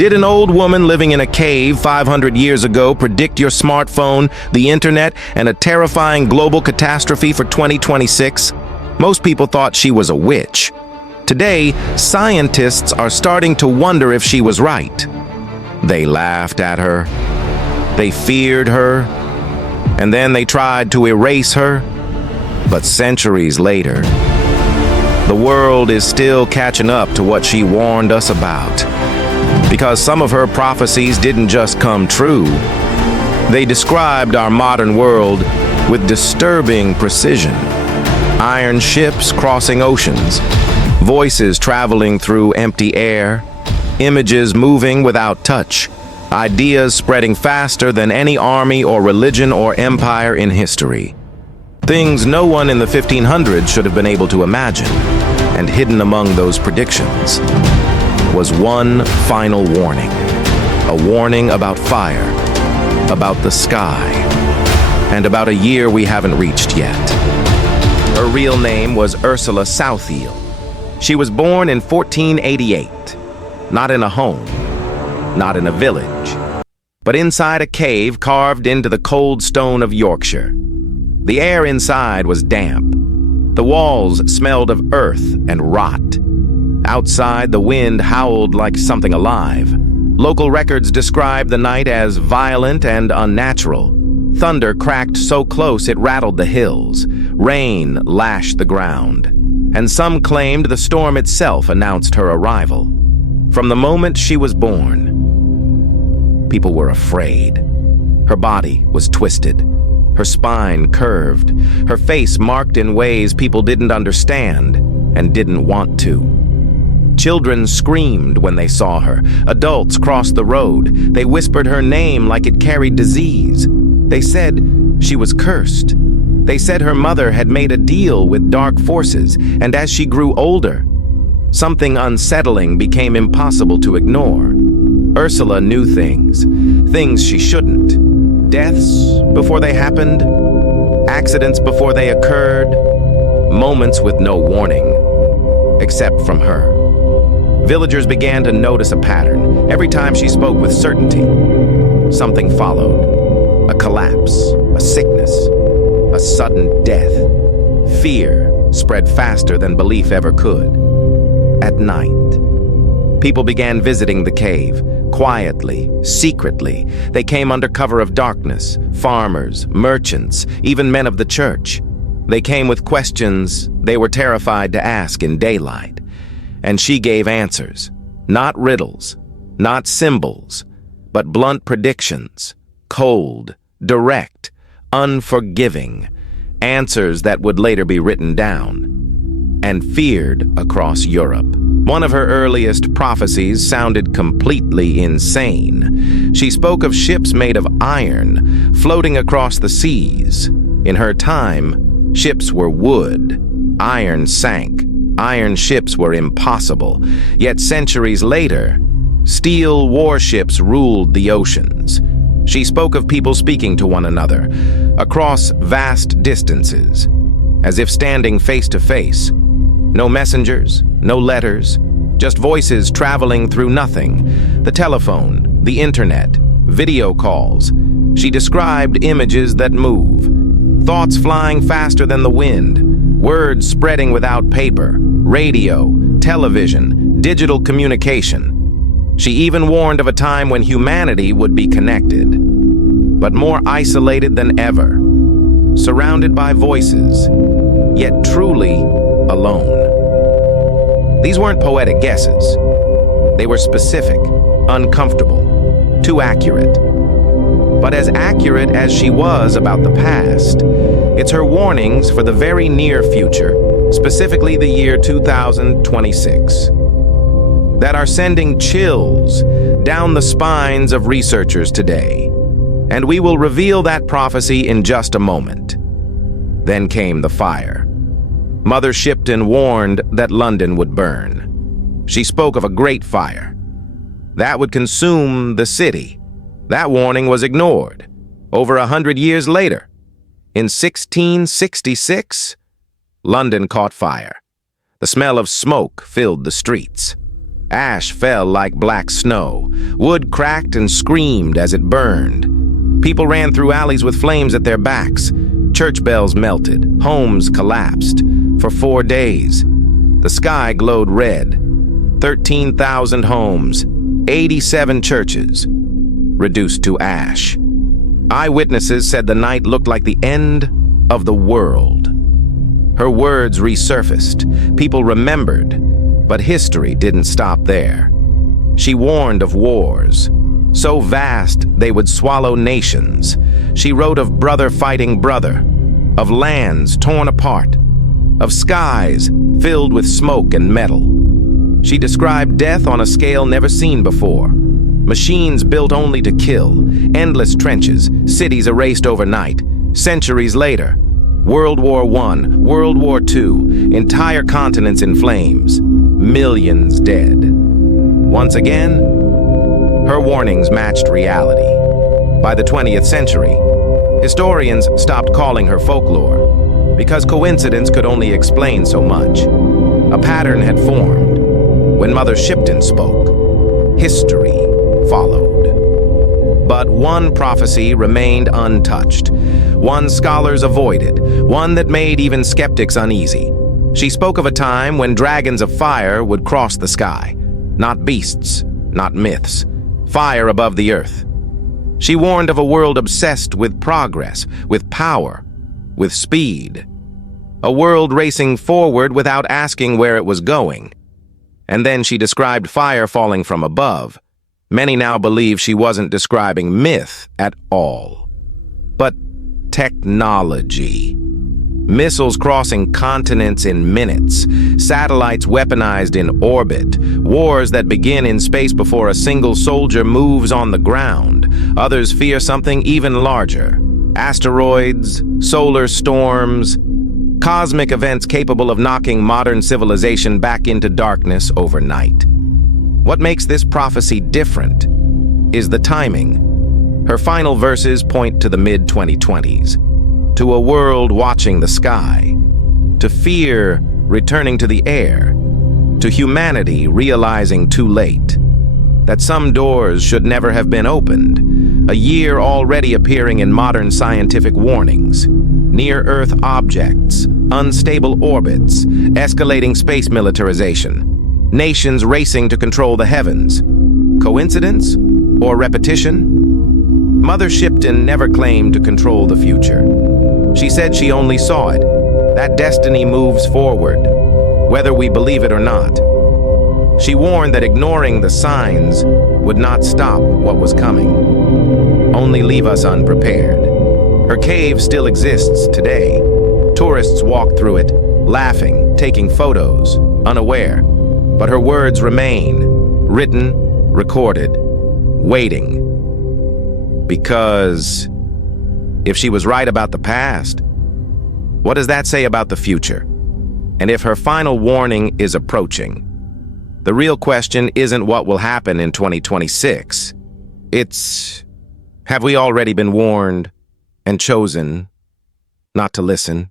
Did an old woman living in a cave 500 years ago predict your smartphone, the internet, and a terrifying global catastrophe for 2026? Most people thought she was a witch. Today, scientists are starting to wonder if she was right. They laughed at her, they feared her, and then they tried to erase her. But centuries later, the world is still catching up to what she warned us about. Because some of her prophecies didn't just come true, they described our modern world with disturbing precision. Iron ships crossing oceans, voices traveling through empty air, images moving without touch, ideas spreading faster than any army or religion or empire in history. Things no one in the 1500s should have been able to imagine. And hidden among those predictions was one final warning. A warning about fire, about the sky, and about a year we haven't reached yet. Her real name was Ursula Southeil. She was born in 1488, not in a home, not in a village, but inside a cave carved into the cold stone of Yorkshire. The air inside was damp. The walls smelled of earth and rot. Outside, the wind howled like something alive. Local records describe the night as violent and unnatural. Thunder cracked so close it rattled the hills. Rain lashed the ground. And some claimed the storm itself announced her arrival. From the moment she was born, people were afraid. Her body was twisted. Her spine curved, her face marked in ways people didn't understand and didn't want to. Children screamed when they saw her. Adults crossed the road. They whispered her name like it carried disease. They said she was cursed. They said her mother had made a deal with dark forces, and as she grew older, something unsettling became impossible to ignore. Ursula knew things she shouldn't. Deaths before they happened, accidents before they occurred, moments with no warning, except from her. Villagers began to notice a pattern. Every time she spoke with certainty, something followed. A collapse, a sickness, a sudden death. Fear spread faster than belief ever could. At night, people began visiting the cave. Quietly, secretly, they came under cover of darkness. Farmers, merchants, even men of the church. They came with questions they were terrified to ask in daylight. And she gave answers. Not riddles, not symbols, but blunt predictions. Cold, direct, unforgiving. Answers that would later be written down and feared across Europe. One of her earliest prophecies sounded completely insane. She spoke of ships made of iron, floating across the seas. In her time, ships were wood. Iron sank. Iron ships were impossible. Yet centuries later, steel warships ruled the oceans. She spoke of people speaking to one another, across vast distances, as if standing face to face. No messengers, no letters, just voices traveling through nothing. The telephone, the internet, video calls. She described images that move, thoughts flying faster than the wind, words spreading without paper, radio, television, digital communication. She even warned of a time when humanity would be connected, but more isolated than ever, surrounded by voices, yet truly alone. These weren't poetic guesses. They were specific, uncomfortable, too accurate. But as accurate as she was about the past, it's her warnings for the very near future, specifically the year 2026, that are sending chills down the spines of researchers today. And we will reveal that prophecy in just a moment. Then came the fire. Mother Shipton warned that London would burn. She spoke of a great fire that would consume the city. That warning was ignored. Over 100 years later, in 1666, London caught fire. The smell of smoke filled the streets. Ash fell like black snow. Wood cracked and screamed as it burned. People ran through alleys with flames at their backs. Church bells melted. Homes collapsed. For 4 days, the sky glowed red. 13,000 homes, 87 churches, reduced to ash. Eyewitnesses said the night looked like the end of the world. Her words resurfaced. People remembered, but history didn't stop there. She warned of wars, so vast they would swallow nations. She wrote of brother fighting brother, of lands torn apart, of skies filled with smoke and metal. She described death on a scale never seen before. Machines built only to kill, endless trenches, cities erased overnight. Centuries later, World War I, World War II, entire continents in flames, millions dead. Once again, her warnings matched reality. By the 20th century, historians stopped calling her folklore because coincidence could only explain so much. A pattern had formed. When Mother Shipton spoke, history followed. But one prophecy remained untouched, one scholars avoided, one that made even skeptics uneasy. She spoke of a time when dragons of fire would cross the sky, not beasts, not myths, fire above the earth. She warned of a world obsessed with progress, with power, with speed. A world racing forward without asking where it was going. And then she described fire falling from above. Many now believe she wasn't describing myth at all, but technology. Missiles crossing continents in minutes, satellites weaponized in orbit, wars that begin in space before a single soldier moves on the ground. Others fear something even larger. Asteroids, solar storms, cosmic events capable of knocking modern civilization back into darkness overnight. What makes this prophecy different is the timing. Her final verses point to the mid-2020s, to a world watching the sky, to fear returning to the air, to humanity realizing too late that some doors should never have been opened, a year already appearing in modern scientific warnings. Near-Earth objects, unstable orbits, escalating space militarization, nations racing to control the heavens. Coincidence or repetition? Mother Shipton never claimed to control the future. She said she only saw it. That destiny moves forward, whether we believe it or not. She warned that ignoring the signs would not stop what was coming, only leave us unprepared. Her cave still exists today. Tourists walk through it, laughing, taking photos, unaware. But her words remain, written, recorded, waiting. Because if she was right about the past, what does that say about the future? And if her final warning is approaching, the real question isn't what will happen in 2026. It's, have we already been warned and chosen not to listen?